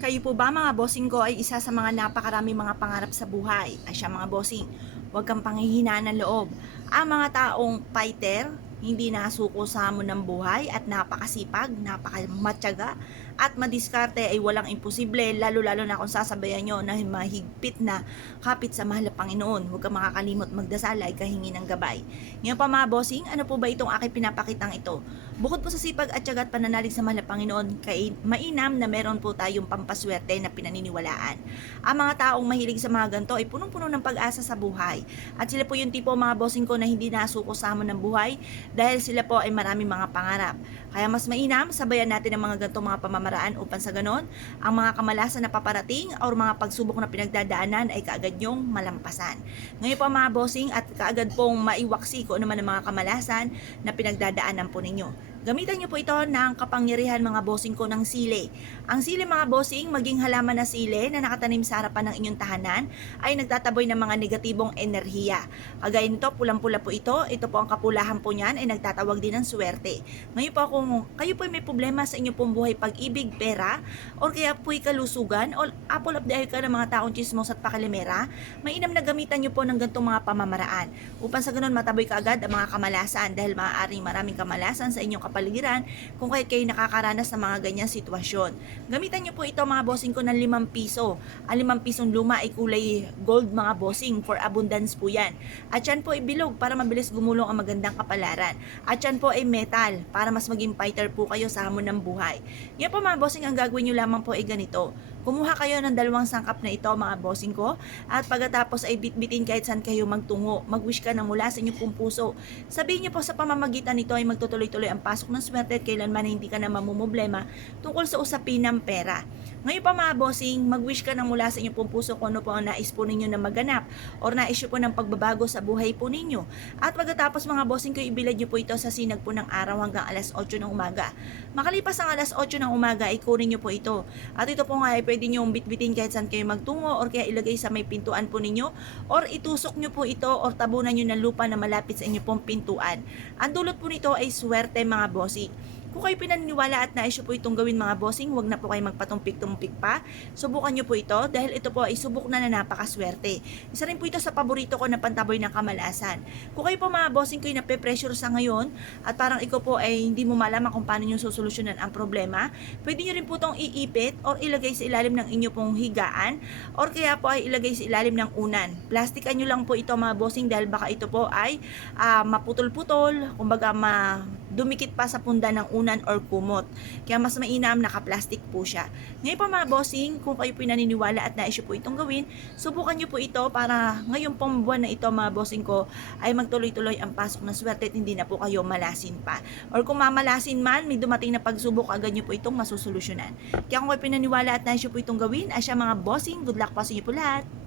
Kayo po ba mga bossing ko ay isa sa mga napakarami mga pangarap sa buhay? Ay siya mga bossing, huwag kang panghihinaan ng loob. Ang mga taong fighter, hindi nasuko sa hamon ng buhay at napakasipag, napakamatyaga at madiskarte ay walang imposible, lalo-lalo na kung sasabayan nyo na mahigpit na kapit sa mahal na Panginoon. Huwag kang makakalimot magdasal ay kahingi ng gabay. Ngayon pa mga bossing, ano po ba itong aking pinapakitang ito? Bukod po sa sipag at tiyaga at pananalig sa mahal na Panginoon, mainam na meron po tayong pampaswerte na pinaniniwalaan. Ang mga taong mahilig sa mga ganito ay punong-puno ng pag-asa sa buhay. At sila po yung tipo mga bossing ko na hindi nasuko sa hamon ng buhay dahil sila po ay maraming mga pangarap. Kaya mas mainam, sabayan natin ang mga ganitong mga pamamaraan upang sa ganon, ang mga kamalasan na paparating o mga pagsubok na pinagdadaanan ay kaagad nyong malampasan. Ngayon po mga bossing at kaagad pong maiwaksi kung ano man ang mga kamalasan na pinagdadaanan po ninyo. Gamitan nyo po ito ng kapangyarihan mga bossing ko ng sili. Ang sili mga bossing, maging halaman na sili na nakatanim sa harapan ng inyong tahanan ay nagtataboy ng mga negatibong enerhiya. Kagaya nito, pulang-pula po ito. Ito po ang kapulahan po niyan ay nagtatawag din ng swerte. Ngayon po kung kayo po may problema sa inyong pong buhay, pag-ibig, pera, o kaya po'y kalusugan, o apple of the eye ka ng mga taong chismos at pakalimera, mainam na gamitan nyo po ng ganitong mga pamamaraan. Upang sa ganun mataboy ka agad ang mga kamalasan dahil maaaring maraming kamalasan sa inyong kapaligiran kung kayo nakakaranas ng mga ganyang sitwasyon. Gamitan nyo po ito mga bossing ko ng 5 piso. Ang 5 pisong luma ay kulay gold mga bossing, for abundance po yan. At yan po ay bilog para mabilis gumulong ang magandang kapalaran. At yan po ay metal para mas maging fighter po kayo sa hamon ng buhay. Yan po mga bossing, ang gagawin nyo lamang po ay ganito. Kumuha kayo ng 2 sangkap na ito mga bossing ko at pagkatapos ay bitbitin kahit saan kayo magtungo. Mag-wish ka ng mula sa inyong pong puso. Sabihin niyo po sa pamamagitan nito ay magtutuloy-tuloy ang pasok ng swerte at kailanman hindi ka na mamumblema tungkol sa usapin ng pera. Ngayon pa mga bossing, mag-wish ka ng mula sa inyong pong puso kung ano po ang nais po ninyo na maganap or nais po ng pagbabago sa buhay po ninyo. At pagkatapos mga bossing ko, ibilad niyo po ito sa sinag po ng araw hanggang alas 8 ng umaga. Makalipas ang alas 8 ng umaga ay kunin niyo po ito. At ito po nga ay pwede niyo bitbitin kahit saan kayo magtungo or kaya ilagay sa may pintuan po ninyo or itusok niyo po ito or tabunan niyo ng lupa na malapit sa inyong pong pintuan. Ang dulot po nito ay swerte mga bossing. Kung kayo pinaniniwala at nais po itong gawin mga bossing, huwag na po kayo magpatumpik-tumpik pa. Subukan nyo po ito dahil ito po ay subok na napakaswerte. Isa rin po ito sa paborito ko na pantaboy ng kamalasan. Kung kayo po mga bossing ko ay nape-pressure sa ngayon at parang ikaw po ay hindi mo malaman kung paano nyo susolusyonan ang problema, pwede nyo rin po itong iipit or ilagay sa ilalim ng inyo pong higaan or kaya po ay ilagay sa ilalim ng unan. Plastikan nyo lang po ito mga bossing dahil baka ito po ay maputol-putol, kumbaga dumikit pa sa punda ng unan or kumot. Kaya mas mainam naka-plastic po siya. Ngayon pa mga bossing, kung kayo po naniniwala at nais po itong gawin, subukan nyo po ito para ngayon pong buwan na ito mga bossing ko ay magtuloy-tuloy ang pasok ng swerte at hindi na po kayo malasin pa. Or kung mamalasin man, may dumating na pagsubok, agad nyo po itong masusolusyonan. Kaya kung kayo pinaniwala at nais po itong gawin, ay siya mga bossing, good luck po sa inyo po lahat.